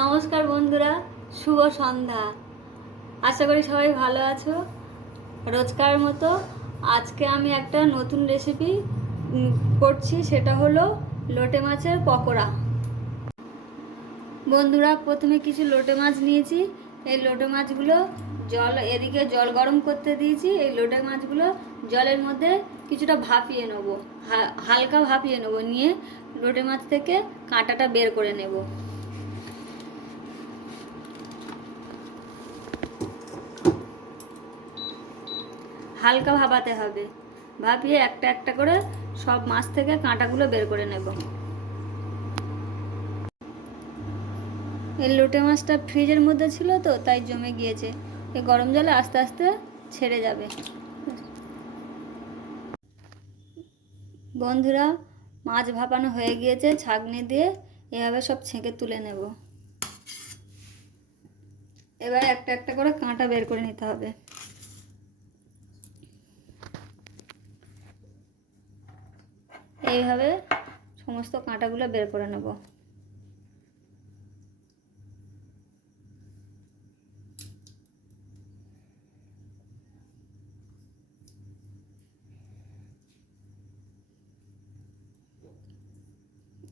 নমস্কার বন্ধুরা, শুভ সন্ধ্যা। আশা করি সবাই ভালো আছো। রোজকার মতো আজকে আমি একটা নতুন রেসিপি করছি, সেটা হলো লোটে মাছের পকোড়া। বন্ধুরা, প্রথমে কিছু লোটে মাছ নিয়েছি। এই লোটে মাছগুলো এদিকে জল গরম করতে দিয়েছি। এই লোটে মাছগুলো জলের মধ্যে কিছুটা ভাপিয়ে নেব, হালকা ভাপিয়ে নেব। নিয়ে লোটে মাছ থেকে কাঁটাটা বের করে নেব। হালকা ভাপাতে হবে, ভাপিয়ে একটা একটা করে সব মাছ থেকে কাঁটাগুলো বের করে নেব। এই লোটে মাছটা ফ্রিজের মধ্যে ছিল তো, তাই জমে গিয়েছে। এই গরম জলে আস্তে আস্তে ছেড়ে যাবে। বন্ধুরা, মাছ ভাপানো হয়ে গিয়েছে। ছাঁকনি দিয়ে এভাবে সব ছেঁকে তুলে নেব। এবার একটা একটা করে কাঁটা বের করে নিতে হবে। এইভাবে সমস্ত কাঁটাগুলো বের করে নেব।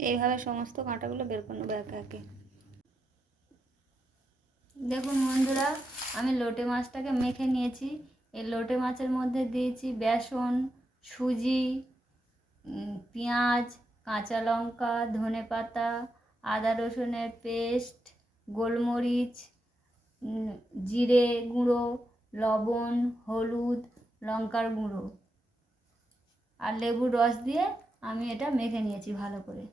এইভাবে সমস্ত কাঁটাগুলো বের করে নেবো একে একে। দেখুন বন্ধুরা, আমি লোটে মাছটাকে মেখে নিয়েছি। এই লোটে মাছের মধ্যে দিয়েছি বেসন, সুজি, পেঁয়াজ, কাঁচা লঙ্কা, ধনেপাতা, আদা রসুনের পেস্ট, গোলমরিচ, জিরে গুঁড়ো, লবণ, হলুদ, লঙ্কার গুঁড়ো আর লেবুর রস দিয়ে আমি এটা মেখে নিয়েছি ভালো করে।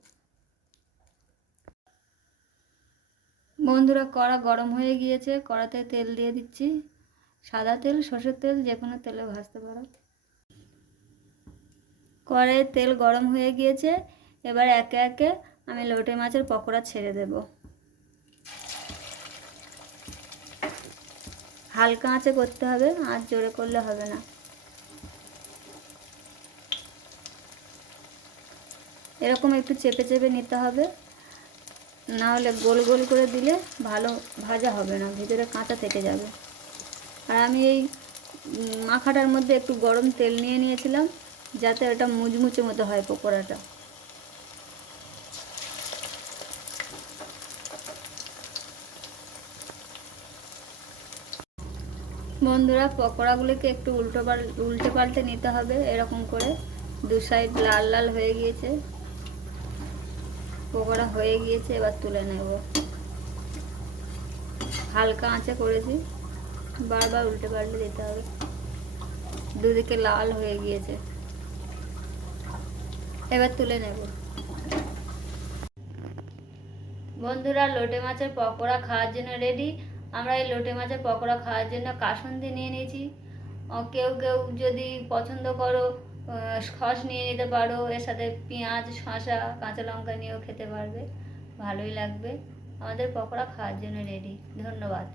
বন্ধুরা, কড়া গরম হয়ে গিয়েছে। কড়াতে তেল দিয়ে দিচ্ছি। সাদা তেল, সরষের তেল, যে কোনো তেলে ভাজতে পারো। কড়াইয়ে তেল গরম হয়ে গিয়েছে। এবার একে একে আমি লোটে মাছের পকোড়া ছেড়ে দেব। হালকা আঁচে করতে হবে, আঁচ জোরে করলে হবে না। এরকম একটু চেপে চেপে নিতে হবে, না হলে গোল গোল করে দিলে ভালো ভাজা হবে না, ভিতরে কাঁচা থেকে যাবে। আর আমি এই মাখাটার মধ্যে একটু গরম তেল নিয়ে নিয়েছিলাম, যাতে ওটা মুচমুচে মতো হয় পকোড়াটা। বন্ধুরা, পকোড়াগুলিকে একটু উল্টে পাল্টে নিতে হবে, এরকম করে। দু সাইড লাল লাল হয়ে গিয়েছে, পকোড়া হয়ে গিয়েছে। এবার তুলে নেব। হালকা আঁচে করেছি, বারবার উল্টে পাল্টে দিতে হবে। দুদিকে লাল হয়ে গিয়েছে, এবার তুলে নেব। বন্ধুরা, লোটে মাছের পকোড়া খাওয়ার জন্য রেডি। আমরা এই লোটে মাছের পকোড়া খাওয়ার জন্য কাসুন্দি নিয়ে নিয়েছি। কেউ কেউ যদি পছন্দ করো সস নিয়ে নিতে পারো, এর সাথে পেঁয়াজ, শসা, কাঁচা লঙ্কা নিয়েও খেতে পারবে, ভালোই লাগবে। আমাদের পকোড়া খাওয়ার জন্য রেডি। ধন্যবাদ।